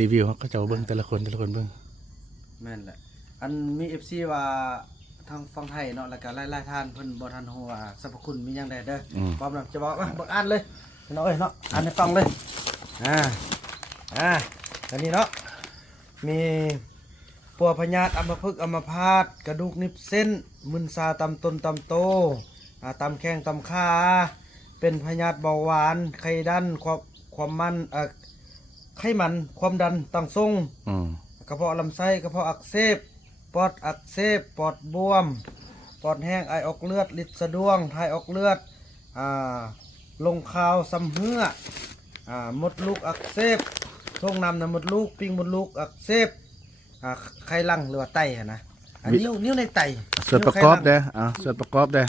รีวิวเขาก็จะเบิ่งแต่ละคนเบิ่งแม่นแหละอันมี FC ว่าทางฝั่งไทยเนาะแล้วก็หลายๆท่านเพิ่นบ่ทันฮู้ว่าสรรพคุณมีหยังใดเด้อพร้อมแล้วจะบอกบอกอ่านเลยเนาะเนาะอ่านให้ฟังเลยอันนี้เนาะมีปัวพญาติอัมพฤกษ์อัมพาตกระดูกนิบเส้นมึนซาตำต้นตำโตตำแข้งตำขาเป็นพญาติเบาหวานไข้ดันความมันไขมันความดันตั้งทรงกระเพาะลำไส้กระเพาะอักเสบปอดอักเสบปอดบวมปอดแห้งไอออกเลือดลิดสะดวงถ่ายออกเลือดลงคาวซ้ำเหื่อมดลูกอักเสบท้องน้ำมดลูกปิ้งมดลูกอักเสบไข้ลังหรือว่าไตนะอันนิ้วในไตส่วนประกอบเด้ส่วนประกอบเด้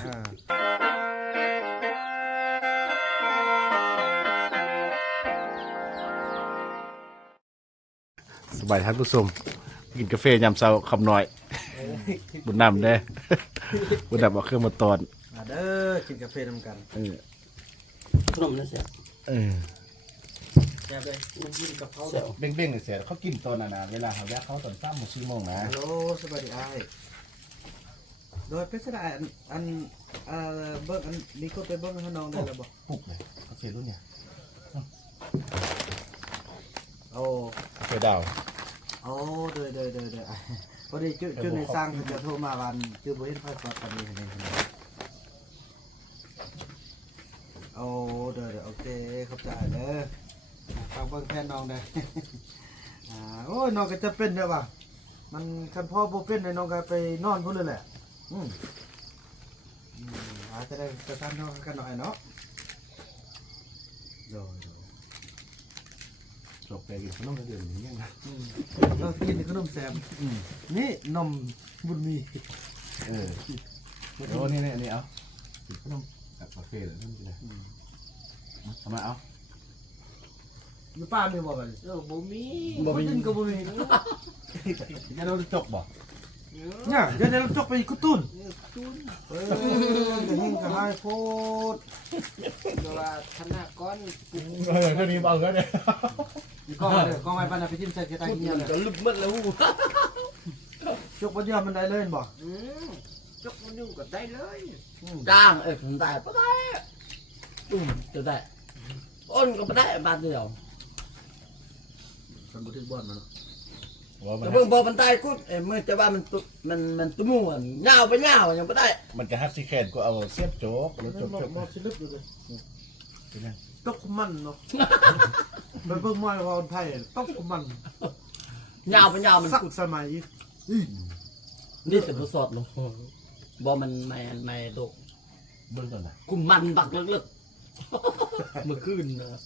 สบายท่านผู้ชมกินกาแฟยามเช้าคำน้อยบุญนำเด้บุญนำเอาเครื่องมาตอนเด้อกินกาแฟนำกันขนมนั่นเสียแซ่บเลยกินกับเขาเบ้งๆเสียเขากินตอนนานเวลาเขาแวะเขาตอน3-4 โมงนะฮัลโหลสวัสดีอ้ายโดยเป็นสถานอันเบิ้งอันมีคนไปเบิ้งให้น้องได้แล้วบ่ปุกเลยเขาเสียรุ่นเนี่ยโอ้เสียดาวโอ้เด้อพอดีจุดในสร้างเขาจะโทรมาวันจื้อบ่เห็นไฟสดพอดีนี่โอ้เด้อโอเคเข้าใจเด้อฟังเบิ่งแทนน้องได้โอ้ยน้องก็จะเป็นเด้อว่ะมันคันพ่อบ่เป็นน้องก็ไปนอนพุ่นเลยแหละอาจจะได้จะทานน้องกันหน่อยเนาะโดจบไปกินขนมเดือนนี้ยังไงเรากินขนมแซมนี่นมบุญมีโอ้นี่เอากินขนมกับกาแฟเลยนี่เลยทำไมเอาอยู่ป้ามีบ่บัดนี้บ่มีกินก็บ่มีงั้นเราจะจบบ่เนี่ยเดี๋ยวเราจกไปกุตุนจะหิ้งก็ให้โพดเวลาธนาก้อนเท่านี้เอาก็ได้ก็ไว้ปานน่ะไปจิ้มใส่กระต่ายเงี้ยเลยก็ลึกหมดแล้วจกบ่เยอะมันได้เลยบ่จกมันอยู่ก็ได้เลยจ้างผมได้บ่ได้จะได้อ้นก็บ่ได้บาทเดียวมันบ่ถึงบ่อนมันแต่เพิ่งพอมันตายกูเมื่อจะว่ามันตุ้มวนเงาไปเงายังไม่ได้มันจะฮักซีแคนก็เอาเสียบโจ๊กแล้วจบมอสิลึกอยู่เลยตกมันเนาะมันเพิ่งมาว่าคนไทยตกมันเงาไปเงามันสักสมัยนี่แต่ผู้สดลงบ่มันไม่โดกเบิ่งก่อนนะกุมมันบักเลิกเมื่อคืนนะ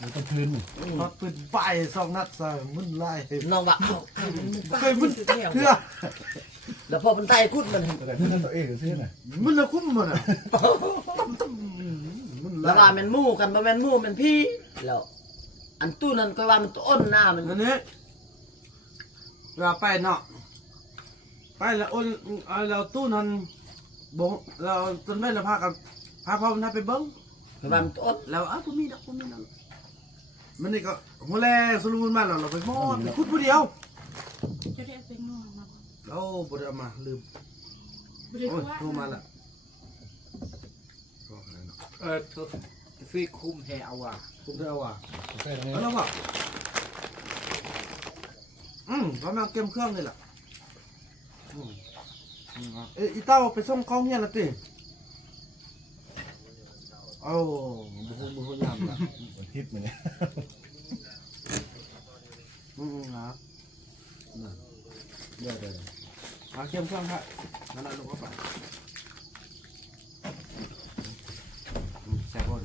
มันก็คืนพอปืนไฟ2 นัดใส่มึนไล่น้องว่าเคยมึนเพื่อแล้วพอมันตายกุดมันแต่เพื่อนตัวเองซื้อน่ะมึนละคุ้มมันอ่ะแล้วว่ามันมู่กันบ่แม่นมู่มันพี่แล้วอันตู้นั้นก็ว่ามันตัวอ้นหน้ามันอันนี้เราไปเนาะไปแล้วอ้นเราตู้นั้นบ่เราจนแม่เราพาพ่อมันไปเบิ้งว่ามันตัวอ้นแล้วกูมีดอกมันนี่ก็หัวแรงสรุปมาเราไปมอดคุดผู้เดียวจะได้เป็นงอมาเราบ่ได้มาลืมโอ้ยโทรมาละฟีคุมแฮเอาว่ะคุมได้เอาว่ะแล้วว่ะประมาณเกมเครื่องนี่แหละอีเต้าไปส่งของเฮียละติโอ้บุญยามละทิพย์มันเนี่ยนะเดี๋ยวเอาเข้มเครื่องค่ะนั่นลงเข้าไปแซ่บบ่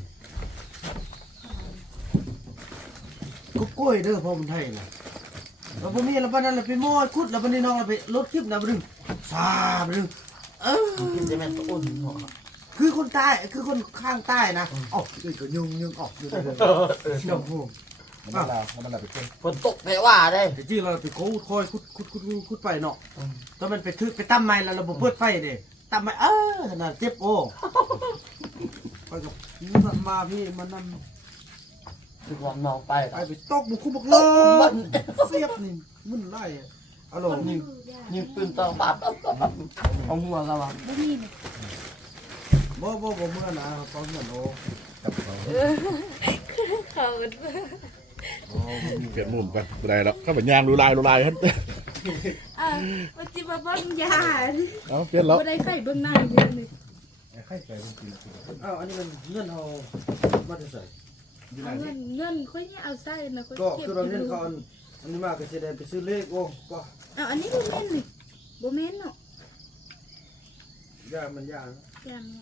กุ๊กกล้วยเด้อพ่อมันไทยนะแล้วพวกนี้แล้วบ้านนั้นเราไปมอดคุดแล้วบ้านนี้น้องเราไปรถคลิปนะบ้านนึงซาบ้านนึงกินจะแม่นตัวอ้นคือคนใต้คือคนข้างใต้นะออกก็ยุงออกอยู่เลยเชี่ยวพวกมันเราไปกินฝนตกแปลว่าได้แต่จริงเราไปโค้ดคอยคุดไปเนาะตอนมันไปตั้มไม้แล้วเราเปิดไฟเด้ตั้มไม้น่ะเจ็บโอ้ไปกับมาพี่มันนั่น คือวันน้องไปตกบุกคุบกเลย นี่มึนไล่เอาลง ยิงปืนตองบาดเอาหัวกันวะ บ่มีนี่ บ่เมื่อนะตอนเงินโอ้ เขา เปลี่ยนมุมกันบ่ได้แล้วเข้าไปย่างดูลายฮั่น ว่าจิมาเบิ่งยา เอาเปลี่ยนแล้ว บ่ได้ไข่เบิ่งหน้าเยอะนี่ อ้าวอันนี้มันเงินเอามาได้ใส่ เอาเงินค่อยเนี่ยเอาใส่นะค่อย ก็ เก็บ คือเราเงินเขาอันนี้มาก็สิได้ไปซื้อเลขโอ้ก็ เอาอันนี้บ่แม่นนี่บ่แม่นเนาะ ยามันยาก ยานี่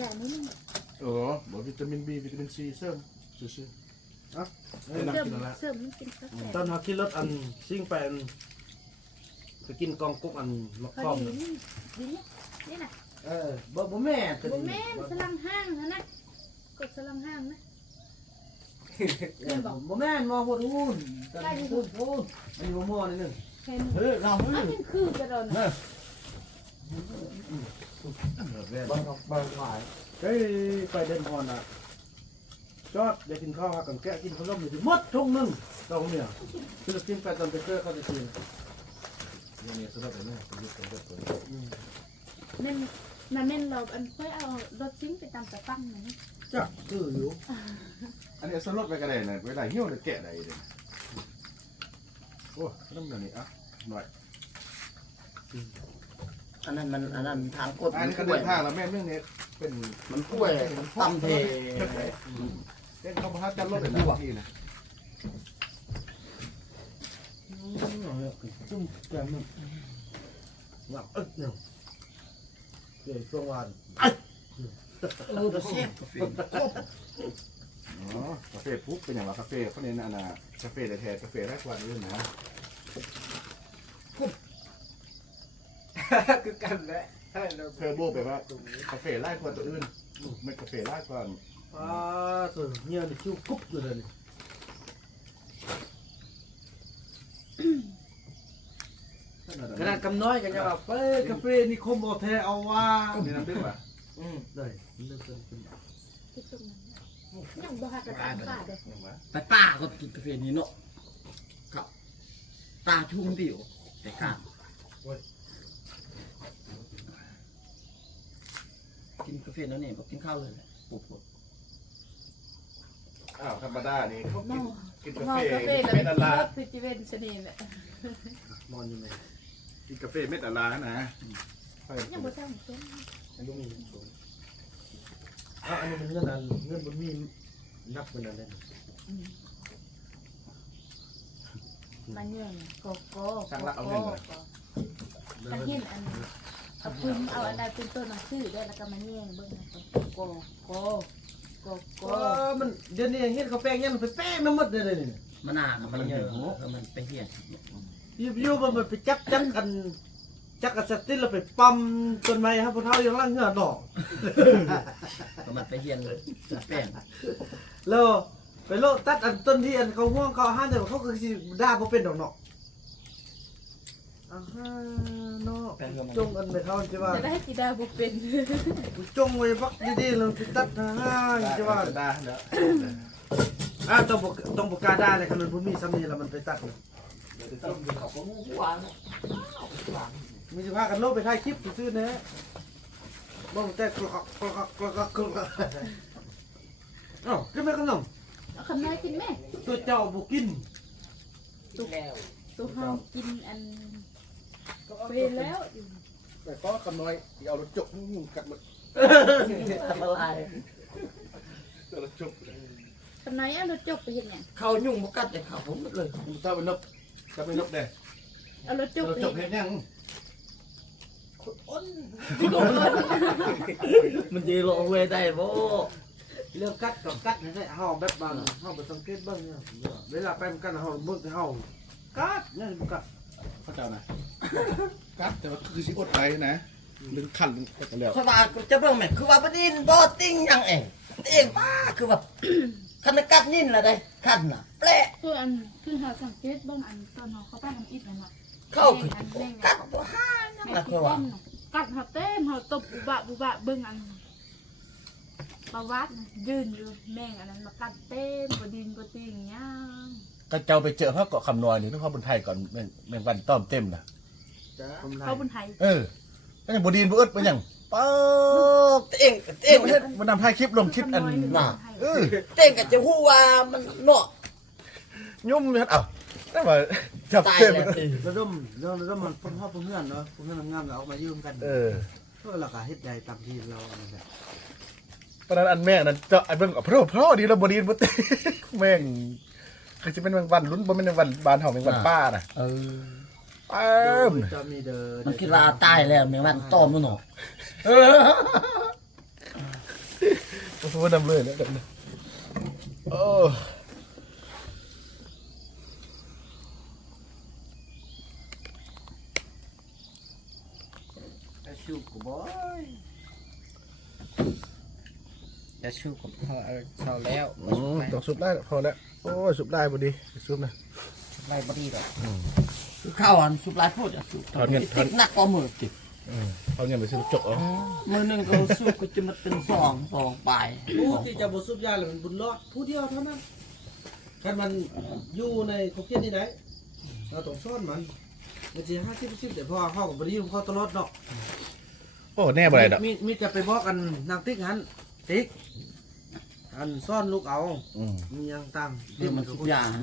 ยานี่ บอกวิตามิน B วิตามิน C เสริมซื่อ เสริมมันเป็นกาแฟ ตอนเขาขี่รถอันซิ่งไปกินกองกุ๊กอันมะ พอ กอม ดีนี่น่ะ บ่แม่ บ่แม่นสลังห้างนะกดสลังห้างนะ บ่แม่นมอหัวนู่นกันพูดอันนี้มอนี่นึง เห็น เฮ้ยเรา อันนี้คือกระโดดนะ บ้านขาย เฮ้ยไปเดินพรอ่ะจอดเดี๋ยวกินข้าวกันแกะกินขนมอยู่หมดทุ่งนึงตรงเนี่ยคือกินไปตอนไปเจอเขาจะกิน แม่นมันแม่นเราอันค่อยเอารถซิ่งไปตามตะตั้งนะนี่ จ้ะคืออยู่ อันนี้สลดไปก็ได้นะเวลาเหี่ยวจะแกะได้เลยโอ้น้ำเงินนี่อ่ะหน่อย อันนั้นทางกด อันนี้ก็ กล้ เดิ วย นทางแล้วแม่เรื่องนี้เป็น มันกล้วยตั้มเท เล่นเขาพาจันรถเลยนะพี่นะ จุ่มแกงมันว่าเนี่ยเกี่ยวช่วงวัน เสียบ อ๋อกาแฟปุ๊บเป็นอย่างไรกาแฟเขาเน้นอันน่ะกาแฟแท้ๆกาแฟแรกกว่านี้นะ คือกันแหละให้เรา เทอร์โบแปลว่ากาแฟไล่กว่าตัวอื่นไม่กาแฟไล่กว่า ส่วนเนี่ยนี่คิ้วกุ๊บอยู่เลย ขนาดกำน้อยกันยังแบบเป้กาแฟนี่คมบอแทเอาว่า นี่น้ำดื่มป่ะ ได้เริ่มต้น ที่ตรงนั้นยังบ่ฮักกระตังขาดเลย อย่างวะ แต่ป้าก็กินกาแฟนี้เนาะกับตาชุ่มผิวแต่การกินกาแฟแล้วเนี่ยบอกกินข้าวเลยปุ๊บ อ้าวธรรมดานี่เขากินกา เมา แฟ กาแฟแล้ว เม็ดละลา คือจิเวนชนิดแหละ มอนอยู่ไหน กินกาแฟเม็ดละลานะ ยังบ่ทราบเช่น อันนี้มีอันนี้มันเงินอันเงินบนมีนับเป็นอะไร มันเนี่ยโกโก้ ช่างละเอาเงินเลย กันเห็นอันเอาปืนเอาอะไรเป็นตัวหนังสือได้แล้วก็มาแย่งเบิ่งโกโก้โกโก้ มันเดี๋ยวนี้เงินเขาแป้งยังไปแป้งน้ำมันเลยนี่ มะนาวมันเยอะมันไปเหี้ย ยูมันไปจักกันจักกระสับติ้นเราไปปั๊มต้นไม้ครับพอเท้ายังล่างเหงื่อดอก มันไปเหี้ยแป้ง แล้วไปโลตัดอันต้นที่อันเขาห่วงเขาห้ามแต่เขาคือสิด่าบ่เป็นดอกเนาะอ่าฮะเนาะจงกันไปเท่าใช่ป่ะ จะได้จีดาบ่เป็น จงไว้บักดีๆแล้วไปตัดห่างใช่ป่ะ ได้แล้ว ต้องบอกกล้าด่าเลยคันมันบ่มีซ้ำนี่แล้วมันไปตัด เขาก็งูหวาน มีสิพากันโลไปถ่ายคลิปซื่อๆนะบ่แต่กรอกเอ้ากินไหมขนม เอาคำน้อยกินแม่ ตัวเจ้าบ่กิน ตัวเฮากินอันไปแล้ว แต่ก็คำน้อยเอารถจบยุ่งกัดหมด ทำอะไร รถจบ คำน้อยเอารถจบไปเห็นเนี่ย เขายุ่งมากัดแต่เขาผมเลย ถ้าเป็นนกถ้าเป็นนกเด้ เอารถจบ รถ ไป จบเห็นยัง มันจะลงเวได้บ่ เรื่องกัดกับกัดนี่ได้เฮาแบบบางเฮาบ่สังเกตเบิ่งเนี่ยเวลาไปมันกันเฮาเบิ่งแต่เฮากัดเนี่ยบ่กัด เขาเจ้านะกัดแต่ว่าคือสิอดไปนะลึงขันลึงกันแล้ว สบายจะเบิ่งแม่คือว่าประเด็นบ่ติ้งยังเองป้าคือแบบคันกัดนินละได้คันน่ะแปะ คืออันคือหาสังเกตเบิ่งอันตอนเฮาเข้าไปทำอิฐนั่นน่ะ เข้ากัดตัวห้ายัง แม่ ละ ที่ คือว่า เต้นน่ะกัดเฮาเต้มเฮาตบบุบะเบิ่งอันประวัติน่ะยืนอยู่แม่งอันนั้นมากัดเต้มบ่ดินบ่ติงหยัง ก็เจ้าไปเจอพระเกาะคำนวณนี่ทุกข้อบนไทยก่อนแมงวันต้อมเต็มนะ เขาบุญไทย ก็ยังบดีนบ่อึดเป็นหยังป๊อก เต้ง เอ็งเฮ็ดมันนำถ่ายคลิปลงคลิปอันน่ะเต้งกับจะฮู้ว่ามันเนาะ ยุ่มเฮ็ดเอ้าแต่ว่าจับเต็ม ระดมมันเพิ่นเฮาเพิ่นเฮือนเนาะเพิ่นเฮือนงามๆเอามายืมกันเพื่อราคาเฮ็ดใหญ่ตามที่เราอันนั้นแหละ ปานนั้นอันแม่นั้นเจาะไอ้เบิ่งเพราะดีแล้วบดีนบ่เต็มแม่งคือสิเป็นแมงวันลุ้นบ่แม่นแมงวันบานเฮาแมงวันป้าน่ะจะมีเด้อ มันคิดว่าตายแล้วแม่งมันต้อมมันเนาะ บ่พูดนำเลยแล้วโอ้ จะชูกูบ่จะชูกับพอเช้าแล้ว ต้องซุปได้พอแล้วโอ้ยซุปได้บ่ดีซุปนะ ไล่บ่ดีดอก ข้าวอันสุปลายโพดอ่ะสุติดหนักกว่ามือติด เอาเงินไปซื้อจกเอา มือหนึงก็สุกก็จะมาเป็นสองปลาย ผู้ที่จะบ่สูบยาหรือมันบุญรอดผู้เดียวเท่านั้นคันมันอยู่ในคุกเก็ตนี่ได้เราต้องซ่อนมันสิ50%แต่พอเฮาก็บ่ได้อยู่เขาตลอดดอก โอ้แน่บ่ได้ดอก มีจะไปบอกกันนางติ๊กหันติ๊กอันซ่อนลูกเอามียังตั้งมั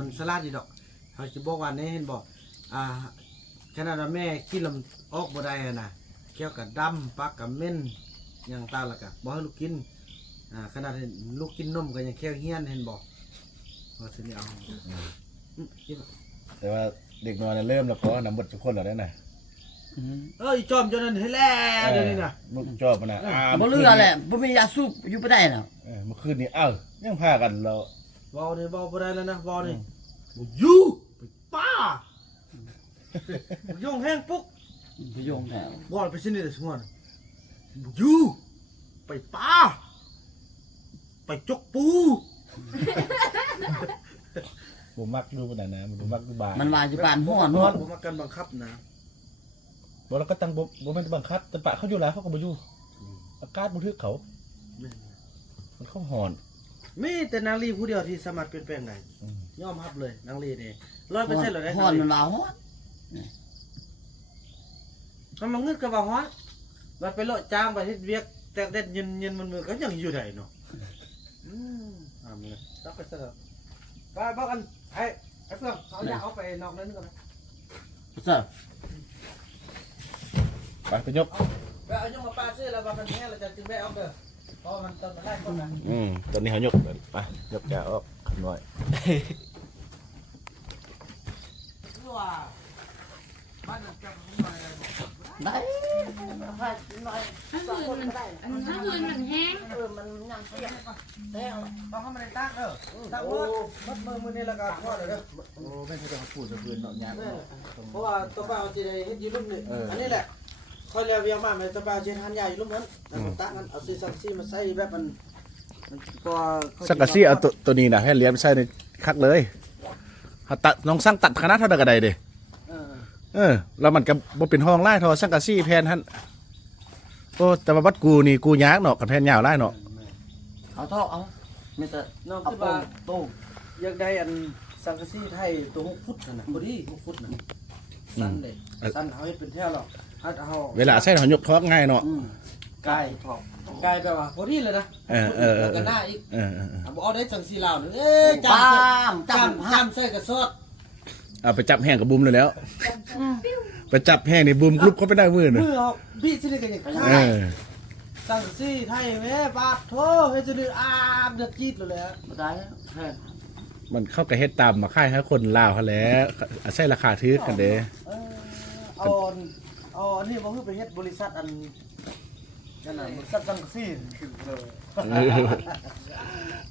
นสลัดดีดอกเขาจะบอกว่านี่เห็นบอกขนาดว่าแม่กินลำออกบ่ได้น่ะเกี่ยวกับดำปักกับเม่นยังตาละกะบอกให้ลูกกินขนาดเห็นลูกกินนมก็ยังแค่เฮี้ยนเห็นบอกว่าสิเอา แต่ว่าเด็กน้อยเริ่มแล้วก็นำบททุกคนแล้วได้น่ะ จอมจนนั้นให้แล้วเดี๋ยวนี้น่ะ ลูกจอบมันน่ะ บ่เลือแหละบ่มียาสูบอยู่บ่ได้น่ะ เมื่อคืนนี้ยังพากันเรา เบาเนี่ยเบาบ่ได้แล้วนะเบาเนี่ยอยู่ไปป้าโยงแห้งปุ๊ก ไปโยงแถว บอลไปสินี่เลยสมวนอยู่ไปป้าไปจกปู บ่มักดูปานนั้นนะบ่มักดูบา มันว่าอยู่บ้านฮ้อน น ฮ้ อ อน น ผมมากันบังคับนะ บ่แล้วก็ตั้งบ่แม่นบังคับแต่ปะเขาอยู่หลายเขาก็บ่อยู่อากาศบ่ทึกเขามันเข้าหอน มีแต่นางลีผู้เดียวที่สามารถเปลี่ยนแปลงได้ยอมรับเลยนางลีนี่100%เลยได้ ฮ้อนมันว่าฮ้อน มันมาเงินกับว่าฮ้อนมันไปโลดจ้างไปเฮ็ดเวียกแต่เด็ดเย็นมันมือก็ยังอยู่ได้เนาะมื้อต้องไปซะแล้วไปบอกกันไอ้เพื่อนเขาอยากเอาไปนอกนั้นก่อนนะ เจ้า ไปยก ไปเอายงมาปาซื้อแล้วว่ามันแห้งเราจะจึงได้เอาเด้อเพราะมันต้นมาได้คนละ ตอนนี้เขายกไปยกแกออกขน้อย ว่าบ้านนั้นจะทำหน่อยอะไรบอก ได้ ถ้าคืนมันแห้ง มันยังเปียก ต้องให้มันได้ตั้งตั้งรถมัดมือนี่แล้วก็ทอดเลยเด้อ โอ้แม่เขาจะพูดสะเพือนเนาะยาม เพราะว่าตัวเปล่าจะได้เฮ็ดอยู่รุ่มนี่อันนี้แหละค่อยเรียกเวียงมามันตัวเปล่าจะทานใหญ่อยู่รุ่มนั้นแล้วก็ตั้งกันเอาซีซัมซีมาใส่แบบมันก็ สังกะสีเอาตัวนี้น่ะให้เลี้ยงใส่ในคักเลยเฮาตัดน้องสร้างตัดคณะเท่าใดก็ได้เด้แล้วมันก็บ่เป็นห้องไล่ทอสังกะสีแผ่นหั่นโอ้แต่ว่าวัดกูนี่กูยากเนาะกับแผ่นยาวไล่เนาะ เอาท่อเอาไม่แต่ น้อง เอา คือ โป่ ว่า งโป่ง อยากได้อันสังกะสีไทยตัว6ฟุตนั่นน่ะบ่ดี6ฟุตน่ะสั้นเลยสั้นเอาให้เป็นแถวหรอกเอา เวลาใส่เขายกท้องง่ายเนาะ กายกายแปลว่าพอดีเลยนะแล้วก็หน้าอีกบ่เอาได้สังสีลาวนี่จ ปาม ำ จำ จำใส่กระสอด เอาไปจับแห้งกับบุมเลยแล้วไปจับแห้งในบุมกรุบเขาไปได้มือ มื เนาะ อเอาพี่สิได้กันอย่างสังสีไทยแม่ปาดโธ่เฮ็ดจะดื้อเดือดจี๊ดเลยแหละ บ่ได้แค่ มันเข้ากับเฮ็ดตามมาค่ายให้คนลาวเขาแล้วใช้ราคาทึกกันเด้ เอาอันนี้บ่คือไปเฮ็ดบริษัทอันนั่นน่ะบริษัทสังสีคือเลย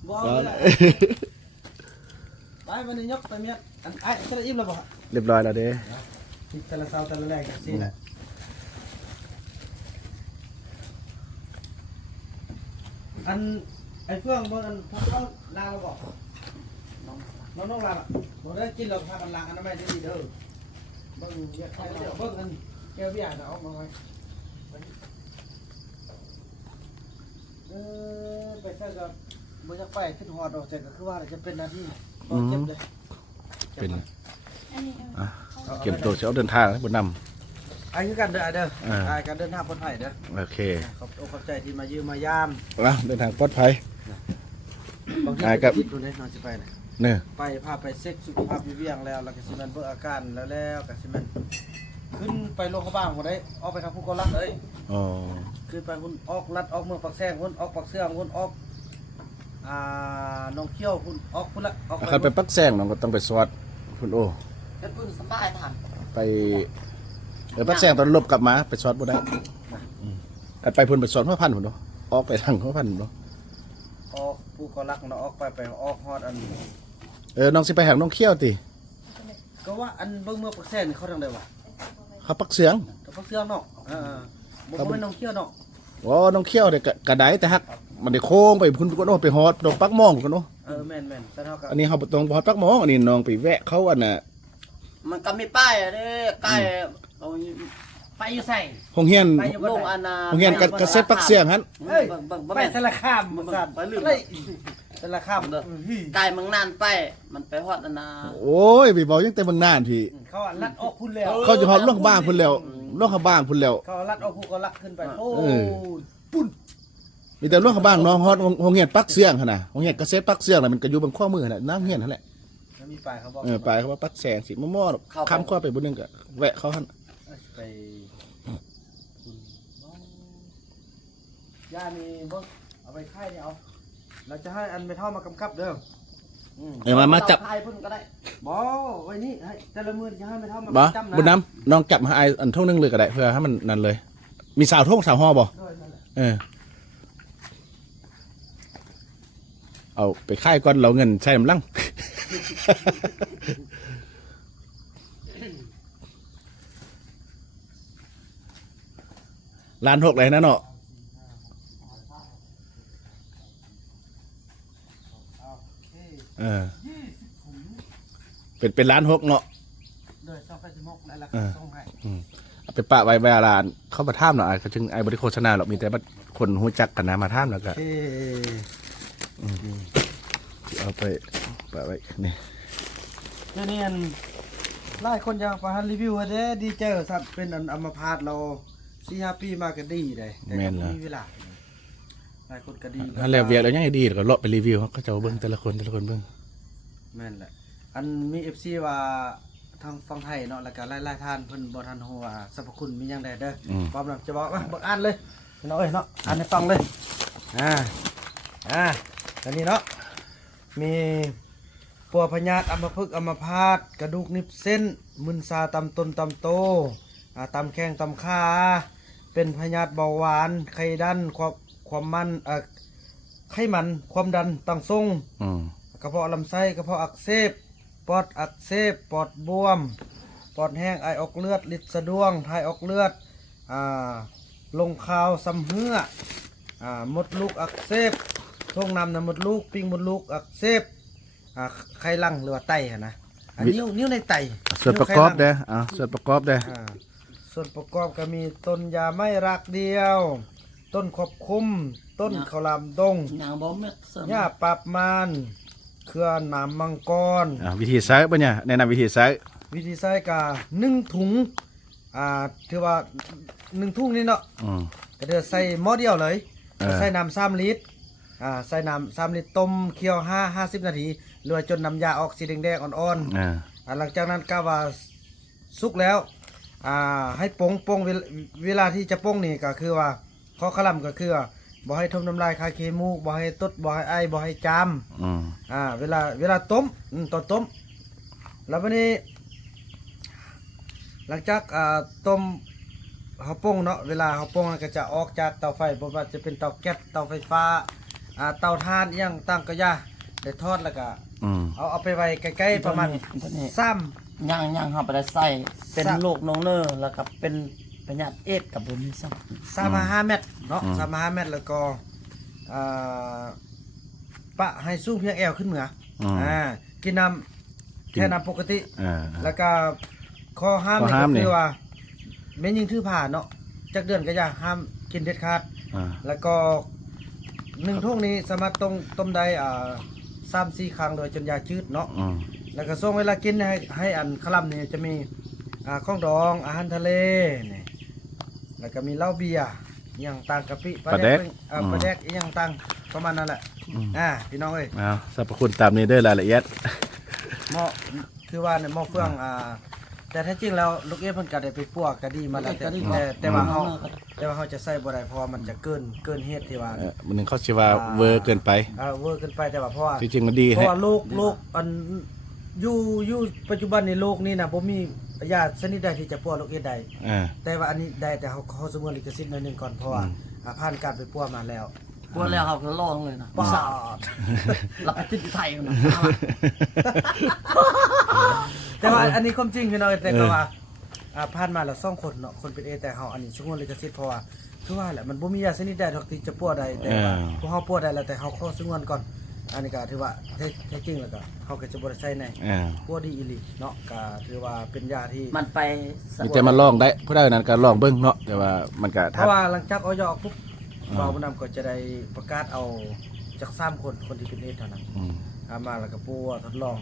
บ่เอาเลยไปวันนี้ยกไปเมียอันไอ้สระอิ่มแล้วบ่ เรียบร้อยแล้วเด้ ที่แต่ละเสาแต่ละแรงจังซี่แหละอันไอ้เฟื่องบ่อันพักเอาลาแล้วบ่น้องลาบ่บ่ได้กินแล้วพากันล้างอันนั้นไม่ได้ดีเด้อเบิ่งเรียกใครเบิ่งอันแก้วเบียร์เอามาไว้ไปใส่กับบ่อยากไปขึ้นฮอดดอกแต่ก็คือว่าจะเป็นหน้าที่บ่เก็บเลย เป็น อันนี้ อ่ะเก็บตัวจะเอาเดินทางให้บุญน ไอ้คือกันเด้อไอ้เด้อ อ่า ไอ้การเดินทางปลอดภัยเด้อ ำโอเค ขอบใจที่มายืมมายาม เดินทางปลอดภัย บางที ไอ้ครับ คิดดูเลยนอนจะไปไหน เนี่ย ไปพาไปเช็คสุขภาพอยู่เวียงแล้วก็สิแมันเบิ่งอาการแล้วก็สิแมันขึ้นไปโรงพยาบาลบ่ได้ออกไปทางภูเก็ตเลย อ๋อ ขึ้นไปหุ่นออกลัดออกเมืองปักแซงหุ่นออกปักเสื่องหุ่นออกหนองเขี้ยวหุ่นออกพุ่นละออก ถ้าไปปักแซงน้องก็ต้องไปสวัสดคุณโอ เป็นปืนสบายท ไปปักแซงตอนลบกลับมาไปสวัสดบ่ได้ไปพุ่นไปสวัสดพ่อพันธุ์พุ่นเนาะออกไปทางพ่อพันธุ์เนาะ ออกภูเก็ตเนาะออกไปออกฮอดอัน น้องสิไปหาน้องเขี้ยวติ ก็ว่าอันเบิ่งเมืองปักแซงนี่เขาทางใดวะ เขาปักเสียง แต่ปักเสื่องเนาะบ่แม่นหนองเขี้ยวเนาะ อ๋อน้องเขี้ยวเด็กกระไดแต่ฮักมันได้โค้งไปพุ่นก็โน้ไปฮอดดอกปักหมองกันเนาะ แม่นๆแต่เฮาก็ อันนี้เขาบ่ตรงฮอดปักหมองอันนี้น้องไปแวะเขาอันน่ะ ำมันก็มีป้ายอะเด้ใกล้เอา ไปอยู่ใส่ โรงเรียน ไปอยู่ ลงอันน่ะ โรงเรียนกระเซ็ตปักเสียงหั่น เฮ้ย เบิ่ง ไปสารคาม เบิ่ง สั่น ไปลืม สารคามเด้อ ไกลเมืองนานไปมันไปฮอดอันน่ะ โอ้ยพี่บอกยังแต่บางนานพี่ เขาลัดออกพุ่นแล้ว เขาจะฮอดโรงบ้านพุ่นแล้วโรงบ้านพุ่นแล้ว เขาลัดออกภูเก็ตขึ้นไปโอ้ เออ มีแต่โรงบ้านน้องฮอดโรงเรียนปักเสียงหั่นน่ะโรงเรียนกระเซ็ตปักเสียงน่ะมันก็อยู่บนข้อมือน่ะน้ำเรียนนั่นแหละ แล้วมีป้ายเขาบอก ไปเขาว่าปักแสงสิมั่วๆคำข้อไปบ่นึงก็แวะเขาหั่น ไปย่านี่เบิ่งเอาไปค่ายนี่เอาเราจะให้อันไปเท่ามากำกับเด้อ มาจับ ไทยพุ่นก็ได้ บ่ไว้นี่ให้แต่ละมือจะให้ไปเท่ามา บ่ จำนะ บุญน้ำน้องจับมาไออันท่งนึงเลยก็ได้เพื่อให้มันนั่นเลย มีสาวท่งสาวฮอบ่ ด้วยนั่นแหละ เอาไปค่ายก่อนเราเงินใช้น้ำลัง ล้านหกเลยนะเนาะ โอเค เป็นล้านหกเนาะ โดยซ่อมไฟสิมกนั่นแหละ เออ ส่งให้ เอาไปปะไว้เวลาเข้ามาท่ามเนาะก็จึงไอ้บริโภคนาหรอกมีแต่คนหูจักกันนะมาท่ามแล้วก็ โอเค เอาไปปะไว้นี่ เดี๋ยวนี้อันหลายคนอยากมาหันรีวิวให้เด้ดีเจอสัตว์เป็นอันอัมพาตเรา4-5 ปีมาก็ดีได้แต่ก็บ่มีเวลาหลายคนก็ดี ถ้าแล้วเวียกแล้วยังไงดีก็เลาะไปรีวิวก็จะเอาเบิ่งแต่ละคนเบิ่ง แม่นแหละอันมี FC ว่าทางฝั่งไทยเนาะแล้วก็หลายๆท่านเพิ่นบ่ทันฮู้ว่าสรรพคุณมีหยังได้เด้อพร้อมแล้วจะบอกเบิ่งอ่านเลยพี่น้องเอ้ยเนาะอ่านให้ฟังเลยอันนี้เนาะมีปัวพญาตอัมพฤกษ์อัมพาตกระดูกนิบเส้นมึนซาตำต้นตำโตตำแข้งตำขาเป็นพญาตเบาหวานไข้ดันความมันไขมันความดันตั้งทรง กระเพาะลำไส้กระเพาะอักเสบปอดอักเสบปอดบวมปอดแห้งไอออกเลือดลิดสะดวงถ่ายออกเลือดลงคาวซ้ำเหื่อมดลูกอักเสบท้องน้ำน้ำมดลูกปิ้งมดลูกอักเสบไข้ลังหรือว่าไตอะนะนิ้วในไต ส่วนประกอบเด้อส่วนประกอบเด้อ ส่วนประกอบก็มีต้นยาไม้รักเดียว ต้นขอบคุม ต้นข้าวหลามดง นางบ่แม่นเสริม หญ้าปรับมานเครือหนามมังกร วิธีใช้ป่ะเนี่ยแนะนำวิธีใช้ วิธีใส่กา1 ถุงถือว่า1 ถุงนี่เนาะก็เดือใส่หม้อเดียวเลยใส่น้ำ3 ลิตรใส่น้ำ3 ลิตรต้มเคี่ยว50 นาทีรวยจนน้ำยาออกสีแดงๆอ่อนๆหลังจากนั้นก็ว่าสุกแล้วให้ปงเวลาที่จะปงนี่ก็คือว่าข้อขลั่มก็คือบ่ให้ทมน้ำลายคายเคมูกบ่ให้ตดบ่ให้ไอบ่ให้จามเวลาต้มตอนต้มแล้ววันนี้ หลังจากต้มเฮาป่งเนาะเวลาเฮาป่งก็จะออกจากเตาไฟบ่ว่าจะเป็นเตาแก๊สเตาไฟฟ้าเตาถ่านอีหยังตั้งก็ย่าได้ทอดแล้วก็เอาไปไว้ใกล้ๆประมาณ3 ย่างเฮาไปได้ใส่เป็นโรคน้องเนอแล้วก็เป็นพยาธิเอดส์กับบ่มีซ้ำ 3-5 เม็ดเนาะ3-5 เม็ดแล้วก็ปะให้สูงเพียงแอวขึ้นเหนือกินน้ำแค่น้ำปกติแล้วก็ข้อห้ามนี่ก็คือว่าแม่นยิ่งถือผ่าเนาะจักเดือนก็อย่าห้ามกินเด็ดขาดแล้วก็1 ถุงนี้สามารถต้มได้3-4 ครั้งโดยจนยาชืดเนาะ แล้วก็ส่งเวลากินให้อันคลัมนี่จะมีข้องดองอาหารทะเลนี่แล้วก็มีเหล้าเบียร์อหย่างต่างกะปิปลาแดกอหย่างต่างประมาณนั้นแหละพี่น้องเอ้ย เอาสรรพคุณตามนี้เด้อรายละเอียด หม้อคือว่าในหม้อเฟืองแต่แท้จริงแล้วลูกเอฟเพิ่นก็ได้ไปปั่วก็ดีมาแล้วแต่ว่าเขาจะใส่บ่ได้เพราะว่ามันจะเกินเหตุที่ว่า มันนึงเขาสิว่าเวอร์เกินไป เวอร์เกินไปแต่ว่าเพราะว่า จริงๆมันดี เพ แฮะ ราะว่าโลกอันอยู่ปัจจุบันในโลกนี้นะบ่มียาชนิดใดที่จะปั่วลูกเอฟได้ แต่ว่าอันนี้ได้แต่เขาสมมุติลิขสิทธิ์หน่อยหนึงก่อนเพราะว่าผ่านการไปปั่วมาแล้ว กลัวแล้วเขาก็ลองเลยนะ ป้า เราไปติดอยู่ไทยกันนะ แต่ว่าอันนี้ความจริงพี่น้องแต่ก็ว่าผ่านมาแล้ว2คนเนาะคนเป็นเอแต่เฮาอันนี้สมมุติลิขสิทธิ์เพราะว่าคือว่าแหละมันบ่มียาชนิดใดที่จะปั่วได้แต่ว่าพวกเฮาปั่วได้แล้วแต่เฮาขอสงวนก่อนอันนี้ก็ถือว่าแท้จริงแล้วก็เฮาก็จะบ่ได้ใช้ในปั่วดีอีหลีเนาะก็ถือว่าเป็นยาที่ มันไป มีแต่มาลองได้ผู้ใดนั้นก็ลองเบิ่งเนาะแต่ว่ามันก็ เพราะว่าหลังจากออยออกปุ๊บบ่าวบุญนำก็จะได้ประกาศเอาจาก3คนที่เป็นเอเท่านั้นมาแล้วก็ปั่วทดลอง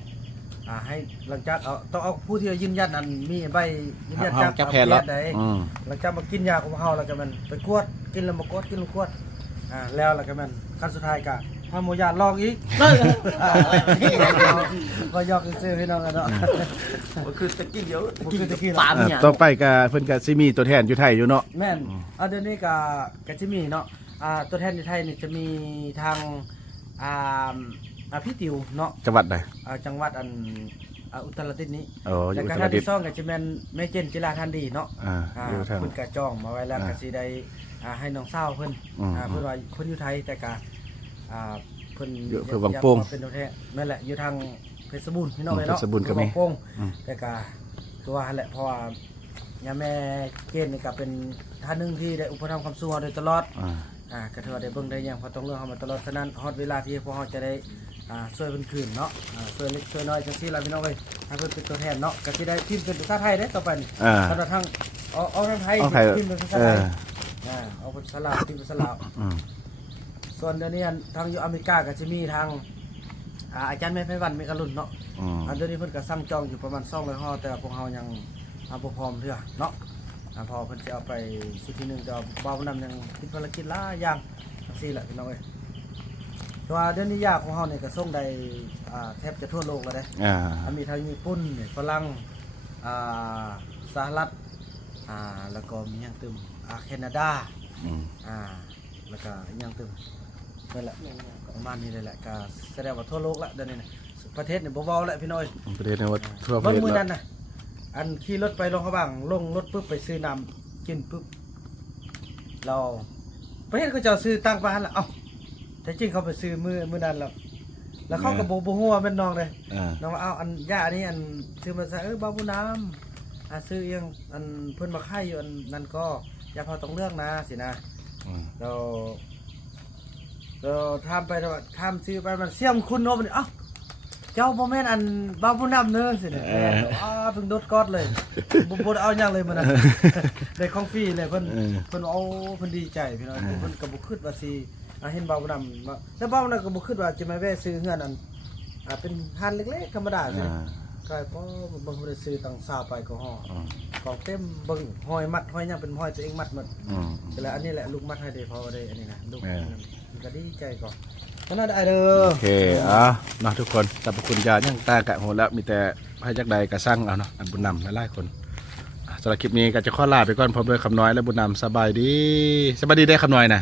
ให้หลังจากต้องเอาผู้ที่ยืนยันอันมีใบยืนยัน จากแพทย์แล้ว ใดหลังจากมากินยาของเฮาแล้วก็มันไปกวดกินแล้วมากวดกินแล้วกวดแล้วก็มันขั้นสุดท้ายก็ถ้าโมยาลองอีกก็ยอกซื้อพี่น้องกันเนาะ มันคือตะกี้เดียว คือตะกี้ ฟาร์มเนี่ย ต่อไปก็เพิ่นก็สิมีตัวแทนอยู่ไทยอยู่เนาะ แม่นเดี๋ยวนี้ก็จะมีเนาะตัวแทนในไทยนี่จะมีทางพี่ติวเนาะ จังหวัดใด จังหวัดอุตรดิตถ์นี้ อ๋ออ แล้ว ยู่ ก็ อุตร ท่าน ดิต ที่ ถ์ ซ่องก็จะแม่นแม่เจนจิราทันดีเนาะ อยู่ทาง เพิ่นก็จ้องมาไว้แล้วก็สิได้ให้น้องสาวเพิ่นเพิ่นว่าเพิ่นอยู่ไทยแต่ก็เพิ่น อยู่เพื่อวังโป่ง เป็นตัวแทนนั่นแหละอยู่ทางเพชรบูรณ์พี่น้องเลยเนาะ เพชรบูรณ์ก็มี วังโป่งแต่ก็คือว่าหั่นแหละเพราะว่าย่าแม่เจนนี่ก็เป็นท่านหนึงที่ได้อุปถัมภ์คำสู้เราโดยตลอดก็ถือว่าได้เบิ่งได้หยังเพราะต้องเรื่องเฮามาตลอดฉะนั้นฮอดเวลาที่พวกเฮาจะได้ช่วยเพิ่นคืนเนาะช่วยเล็กช่วยน้อยจังซี่ล่ะพี่น้องเอ้ยให้เพิ่นเป็นตัวแทนเนาะก็สิได้ทีมเป็นภาษาไทยเด้ต่อไปนี่สำหรับทางเอาทางไทยทีมเป็นภาษาไทยเอาเป็นภาษาลาวทีมภาษาลาวส่วนเดี๋ยวนี้ทางอยู่อเมริกาก็จะมีทางอาจารย์แม่ไพวันมีกรุณเนาะเดี๋ยวนี้เพิ่นก็สั่งจองอยู่ประมาณ200ห่อแต่พวกเฮายังบ่พร้อมเทื่อเนาะพอเพิ่นจะเอาไปสุดที่1ก็บ่าวนำยังติดภารกิจหลายอย่างจังซี่แหละพี่น้องเอ้ยแต่ว่าเดี๋ยวนี้ยาของเฮานี่ก็ส่งได้แทบจะทั่วโลกแล้วเด้มีทางญี่ปุ่นฝรั่งสหรัฐแล้วก็มีหยังตึมแคนาดาแล้วก็อีกอย่างตึมนั่นแหละประมาณนี้เลยแหละก็แสดงว่าทั่วโลกละเดี๋ยวนี้นะประเทศนี่บ่เบาแล้วพี่น้อย ประเทศนี้ว่าทั่วประ บาง เทศ มื้อ แล้ นั้ วน น่ะอันขี่รถไปลงเขาบางลงรถปุ๊บไปซื้อน้ำกินปุ๊บเราประเทศเขาเจ้าซื้อตังค์มาหั่นล่ะเอ้าแต่จริงเขาไปซื้อมื้อนั้นแล้วเขาก็บ่ฮู้ว่าแม่นน้องเลยน้องว่าอันย่าอันนี้อันซื้อมาซะบ่าวผู้น้ำซื้อเอียงอันเพิ่นมาขายอยู่อันนั้นก็อย่าพอต้องเลือกนะสินะเราทำไปแล้วทำซื้อไปมันเสี่ยมคุณโนมันเอ้าเจ้าบ่แม่นอันบ่าวผู้นำเด้อสิเนี่ยเพิ่งโดดกอดเลยบ่เอาหยังเลยมื้อนั้นได้ของฟรีเลยเพิ่นเอาเพิ่นดีใจพี่น้องเพิ่นก็บ่คิดว่าสิเห็นบ่าวผู้นำแล้วบ่าวนั้นก็บ่คิดว่าจะมาแวะซื้อเฮือนอันเป็นร้านเล็กๆธรรมดาสิก็พอเบิ่งบ่ได้ซื้อตั้ง20ไปก็ฮ้อของเต็มเบิ่งห้อยมัดห้อยหยังเป็นห้อยตัวเองมัดหมดแล้วอันนี้แหละลูกมัดให้ได้พอได้อันนี้นะลูกก็ดีใจก่อนก็น่าได้เด้อ โอเคเนาะทุกคนสรรพคุณยายังตากะโหแล้วมีแต่ให้จักใดก็สั่งเอาเนาะอันบุญนำหลายๆคนสำหรับคลิปนี้ก็จะขอลาไปก่อนพร้อมด้วยคำน้อยและบุญนำสบายดีได้คำน้อยนะ